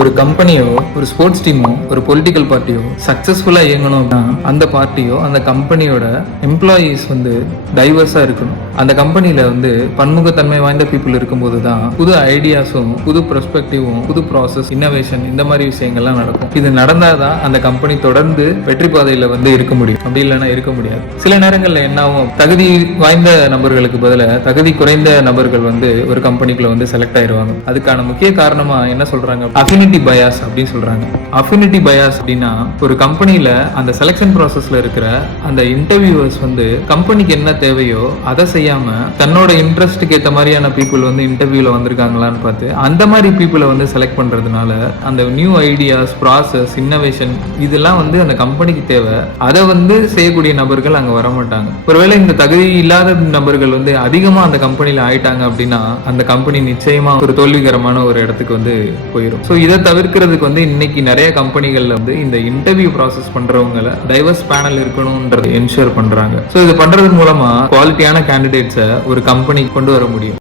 ஒரு கம்பெனியோ ஒரு sports demo ஒரு பொலிட்டிக்கல் பார்ட்டியோ சக்சஸ்ஃபுல்லா இயங்கணும் அப்படின்னா அந்த பார்ட்டியோ அந்த கம்பெனியோட எம்ப்ளாயீஸ் டைவர்ஸா இருக்கணும். அந்த கம்பெனில பன்முகத்தன்மை வாய்ந்த பீப்புள் இருக்கும்போது தான் புது ஐடியாஸும் புது பெர்ஸ்பெக்டிவும் புது ப்ராசஸ் இன்னோவேஷன் இந்த மாதிரி விஷயங்கள்லாம் நடக்கும். இது நடந்தாதான் அந்த கம்பெனி தொடர்ந்து வெற்றி பாதையில இருக்க முடியும். அப்படி இல்லைன்னா இருக்க முடியாது. சில நேரங்கள்ல என்ன ஆகும், தகுதி வாய்ந்த நபர்களுக்கு பதிலாக தகுதி குறைந்த நபர்கள் ஒரு கம்பெனிக்குள்ள செலக்ட் ஆயிருவாங்க. அதுக்கான முக்கிய காரணமா என்ன சொல்றாங்க, அஃபினிட்டி பயாஸ் அப்படின்னு சொல்றாங்க. அஃபினிட்டி பயாஸ் அப்படின்னா ஒரு கம்பெனில அந்த செலக்ஷன் ப்ராசஸ்ல இருக்கிற அந்த இன்டர்வியூவர்ஸ் கம்பெனிக்கு என்ன தேவையோ அதை செய்யாம தன்னோட இன்ட்ரெஸ்ட்டுக்கு ஏற்ற மாதிரியான பீப்புள் இன்டர்வியூல வந்திருக்காங்களான்னு பார்த்து அந்த மாதிரி பீப்புளை செலக்ட் பண்றதுனால அந்த நியூ ஐடியாஸ், ப்ராசஸ், இன்னோவேஷன் இதெல்லாம் அந்த கம்பெனிக்கு தேவை. அதை செய்யக்கூடிய நபர்கள் அங்க வரமாட்டாங்க. ஒருவேளை இந்த தகுதி இல்லாத நபர்கள் அதிகமா அந்த கம்பெனில ஆயிட்டாங்க அப்படின்னா அந்த கம்பெனி நிச்சயமா ஒரு தோல்விகரமான ஒரு இடத்துக்கு போயிடும். ஸோ இதை தவிர்க்கிறதுக்கு இன்னைக்கு நிறைய கம்பெனிகள்ல இந்த இன்டர்வியூ ப்ராசஸ் பண்றவங்களை டைவர்ஸ் பேனல் இருக்கணும்ன்றது என்ஷூர் பண்றாங்க. ஸோ இது பண்றது மூலமா குவாலிட்டியான கேண்டிடேட்ஸை ஒரு கம்பெனி கொண்டு வர முடியும்.